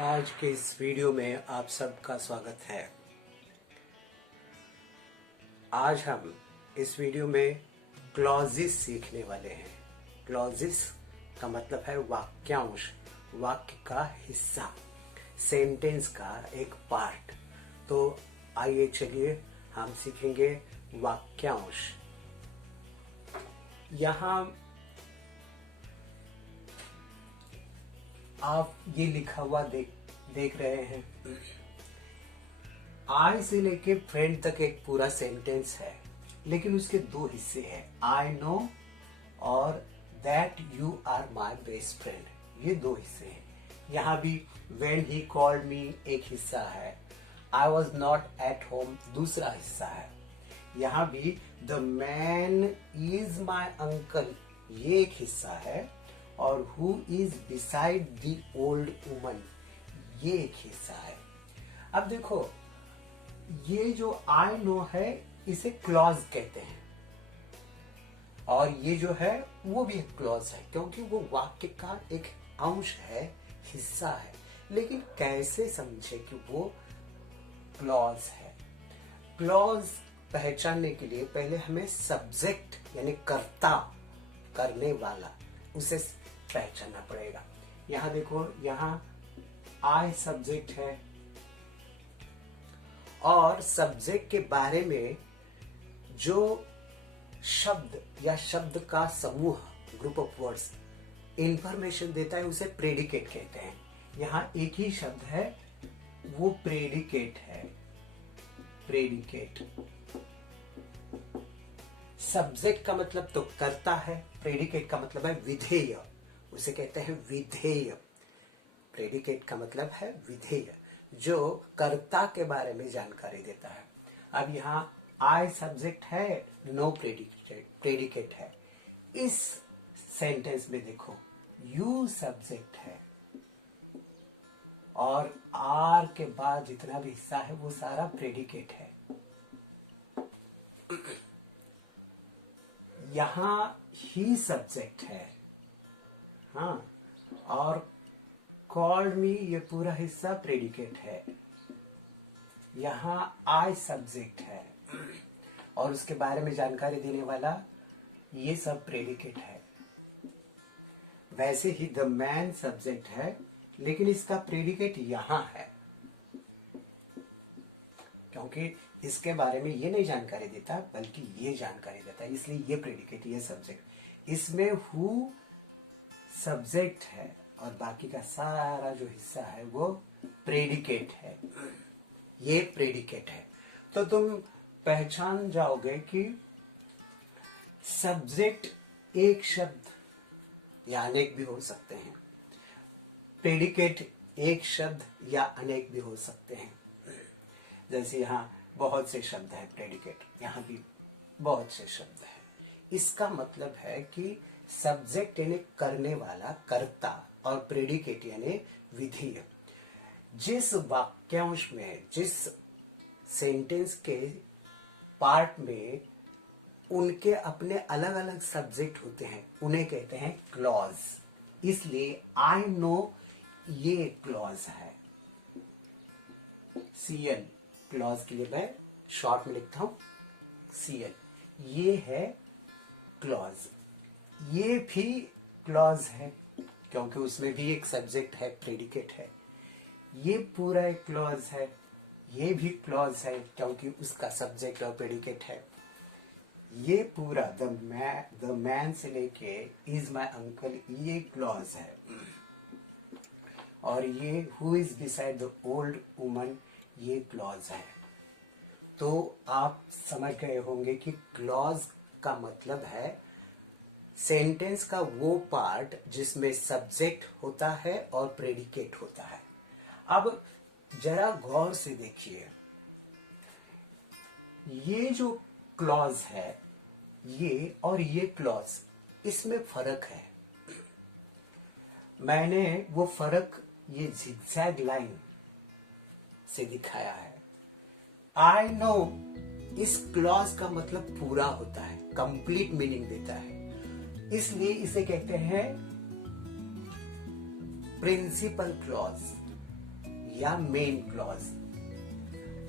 आज के इस वीडियो में आप सबका स्वागत है। आज हम इस वीडियो में क्लॉजेस सीखने वाले हैं। क्लॉजेस का मतलब है वाक्यांश, वाक्य का हिस्सा, सेंटेंस का एक पार्ट। तो आइए चलिए हम सीखेंगे वाक्यांश। यहाँ आप ये लिखा हुआ देख रहे हैं। आई से लेके फ्रेंड तक एक पूरा सेंटेंस है, लेकिन उसके दो हिस्से हैं, आई नो और that you are my best friend. ये दो हिस्से हैं। यहाँ भी व्हेन ही कॉल्ड मी एक हिस्सा है, I was not at home दूसरा हिस्सा है। यहाँ भी the man is my uncle ये एक हिस्सा है, और who is beside the old woman ये एक हिस्सा है। अब देखो, ये जो आई नो है इसे क्लॉज कहते हैं, और ये जो है वो भी एक क्लॉज है, क्योंकि वो वाक्य का एक अंश है, हिस्सा है। लेकिन कैसे समझे कि वो क्लॉज है? क्लॉज पहचानने के लिए पहले हमें सब्जेक्ट यानी कर्ता, करने वाला, उसे पहचानना पड़ेगा। यहां देखो, यहां आई सब्जेक्ट है, और सब्जेक्ट के बारे में जो शब्द या शब्द का समूह, ग्रुप ऑफ वर्ड्स, इंफॉर्मेशन देता है उसे प्रेडिकेट कहते हैं। यहां एक ही शब्द है, वो प्रेडिकेट है। प्रेडिकेट सब्जेक्ट का मतलब तो करता है, प्रेडिकेट का मतलब है विधेय, उसे कहते हैं विधेय। प्रेडिकेट का मतलब है विधेय, जो कर्ता के बारे में जानकारी देता है। अब यहाँ आई सब्जेक्ट है, नो प्रेडिकेट है। इस सेंटेंस में देखो, यू सब्जेक्ट है, और आर के बाद जितना भी हिस्सा है वो सारा प्रेडिकेट है। यहां ही सब्जेक्ट है, हाँ, और कॉल्ड मी ये पूरा हिस्सा प्रेडिकेट है। यहां आई सब्जेक्ट है, और उसके बारे में जानकारी देने वाला ये सब प्रेडिकेट है। वैसे ही द मैन सब्जेक्ट है, लेकिन इसका प्रेडिकेट यहां है, क्योंकि इसके बारे में ये नहीं जानकारी देता, बल्कि ये जानकारी देता है, इसलिए ये प्रेडिकेट, ये सब्जेक्ट। इसमें हु सब्जेक्ट है, और बाकी का सारा जो हिस्सा है वो प्रेडिकेट है। ये प्रेडिकेट है। तो तुम पहचान जाओगे कि सब्जेक्ट एक शब्द या अनेक भी हो सकते हैं, प्रेडिकेट एक शब्द या अनेक भी हो सकते हैं। जैसे यहाँ बहुत से शब्द है, प्रेडिकेट, यहाँ भी बहुत से शब्द है। इसका मतलब है कि सब्जेक्ट यानी करने वाला, कर्ता, और प्रेडिकेट यानी विधेय। जिस वाक्यांश में, जिस सेंटेंस के पार्ट में उनके अपने अलग अलग सब्जेक्ट होते हैं, उन्हें कहते हैं क्लॉज। इसलिए आई नो ये क्लॉज है। सीएल क्लॉज के लिए मैं शॉर्ट में लिखता हूं सीएल, ये है क्लॉज। ये भी क्लॉज है, क्योंकि उसमें भी एक सब्जेक्ट है, प्रेडिकेट है। ये पूरा एक क्लॉज है, ये भी क्लॉज है, क्योंकि उसका सब्जेक्ट और प्रेडिकेट है। ये पूरा द मैन से लेके इज माई अंकल ये क्लॉज है, और ये who is beside the old woman ये क्लॉज है। तो आप समझ गए होंगे कि क्लॉज का मतलब है सेंटेंस का वो पार्ट जिसमें सब्जेक्ट होता है और प्रेडिकेट होता है। अब जरा गौर से देखिए, ये जो क्लॉज है, ये और ये क्लॉज, इसमें फर्क है। मैंने वो फर्क ये zigzag लाइन से दिखाया है। आई नो इस क्लॉज का मतलब पूरा होता है, कंप्लीट मीनिंग देता है, इसलिए इसे कहते हैं प्रिंसिपल क्लॉज। या मेन क्लॉज।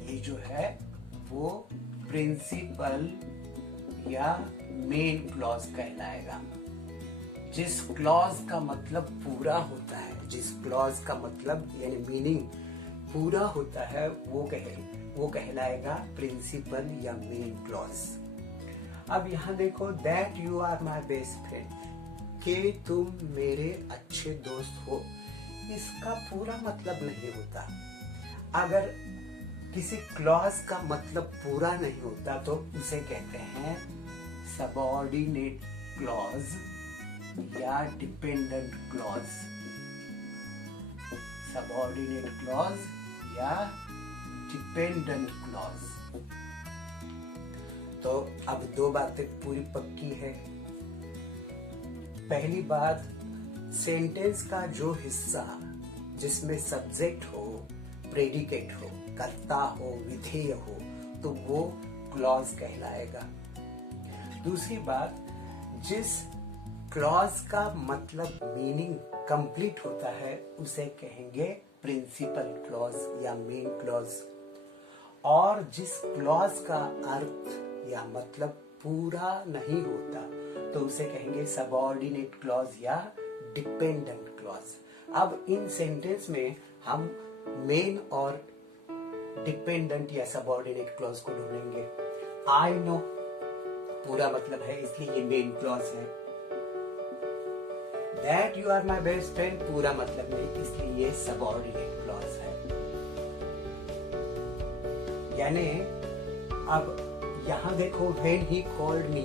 ये जो है वो प्रिंसिपल या मेन क्लॉज कहलाएगा। जिस क्लॉज का मतलब पूरा होता है, जिस क्लॉज का मतलब यानी मीनिंग पूरा होता है, वो कहलाएगा प्रिंसिपल या मेन क्लॉज। अब यहाँ देखो, that you are my best friend, कि तुम मेरे अच्छे दोस्त हो, इसका पूरा मतलब नहीं होता। अगर किसी क्लॉज का मतलब पूरा नहीं होता तो उसे कहते हैं सबऑर्डिनेट क्लॉज या डिपेंडेंट क्लॉज। सबऑर्डिनेट क्लॉज या डिपेंडेंट क्लॉज। तो अब दो बातें पूरी पक्की है। पहली बात, सेंटेंस का जो हिस्सा जिसमें सब्जेक्ट हो, प्रेडिकेट हो, कर्ता हो, विधेय हो, तो वो क्लॉज कहलाएगा। दूसरी बात, जिस क्लॉज का मतलब मीनिंग कंप्लीट होता है उसे कहेंगे प्रिंसिपल क्लॉज या मेन क्लॉज। और जिस क्लॉज का अर्थ या मतलब पूरा नहीं होता तो उसे कहेंगे सबऑर्डिनेट क्लॉज या डिपेंडेंट क्लॉज। अब इन सेंटेंस में हम मेन और डिपेंडेंट या सबऑर्डिनेट क्लॉज को ढूंढेंगे। आई नो पूरा मतलब है इसलिए ये मेन क्लॉज है। That you are my best friend पूरा मतलब नहीं इसलिए ये सबऑर्डिनेट क्लॉज है। यानी अब यहाँ देखो, व्हेन ही कॉल्ड मी,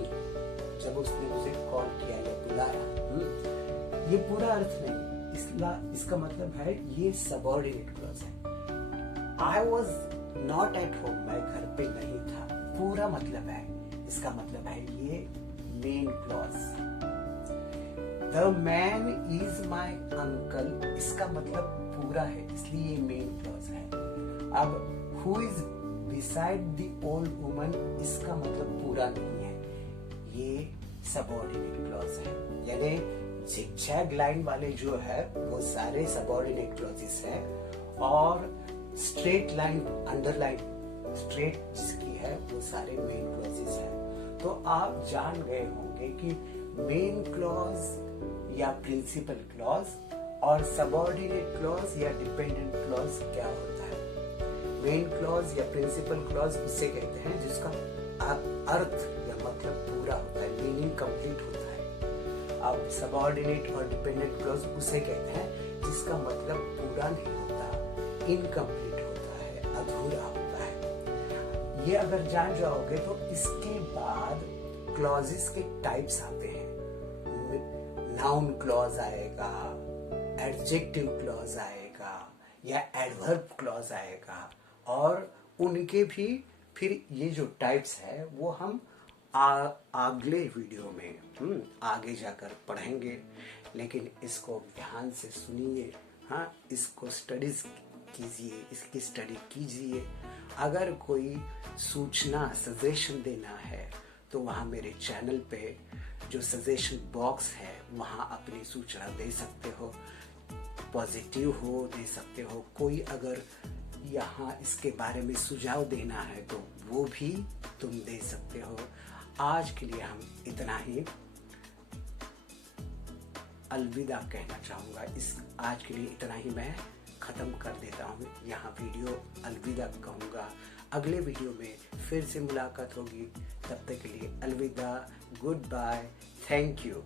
जब उसने मुझे कॉल किया या बुलाया, ये पूरा अर्थ नहीं, इसका मतलब है ये सबऑर्डिनेट क्लॉज है। I was not at home, मैं घर पे नहीं था, पूरा मतलब है, इसका मतलब है ये main clause. The man is my uncle, इसका मतलब पूरा है इसलिए ये मेन क्लॉज है। अब who is beside the old woman, इसका मतलब पूरा नहीं है, ये सबऑर्डिनेट क्लॉज है। यानी zigzag लाइन वाले जो है वो सारे सबऑर्डिनेट क्लॉजेस हैं और स्ट्रेट लाइन, अंडरलाइन स्ट्रेट जिसकी है वो सारे मेन क्लॉजेस हैं। तो आप जान गए होंगे कि मेन क्लॉज या प्रिंसिपल क्लॉज और सबऑर्डिनेट क्लॉज या डिपेंडेंट क्लॉज क्या होता है। मेन क्लॉज या प्रिंसिपल क्लॉज उसे कहते हैं जिसका अर्थ या मतलब पूरा होता है, मीनिंग कंप्लीट होता है। अब सबऑर्डिनेट और डिपेंडेंट क्लॉज उसे कहते हैं जिसका मतलब पूरा नहीं होता, इनकम्प्लीट होता है, अधूरा होता है। ये अगर जान जाओगे तो इसके बाद क्लॉजेस के टाइप्स आते हैं। नाउन क्लॉज आएगा, एडजेक्टिव क्लॉज आएगा या एडवर्ब क्लॉज आएगा और उनके भी फिर ये जो टाइप्स है वो हम अगले वीडियो में आगे जाकर पढ़ेंगे। लेकिन इसको ध्यान से सुनिए, हाँ, इसको स्टडीज कीजिए, इसकी स्टडी कीजिए। अगर कोई सूचना, सजेशन देना है तो वहाँ मेरे चैनल पे जो सजेशन बॉक्स है वहाँ अपनी सूचना दे सकते हो, पॉजिटिव हो दे सकते हो। कोई अगर यहाँ इसके बारे में सुझाव देना है तो वो भी तुम दे सकते हो। आज के लिए हम इतना ही, अलविदा कहना चाहूँगा। आज के लिए इतना ही मैं ख़त्म कर देता हूँ, यहाँ वीडियो अलविदा कहूँगा। अगले वीडियो में फिर से मुलाकात होगी, तब तक के लिए अलविदा, गुड बाय, थैंक यू।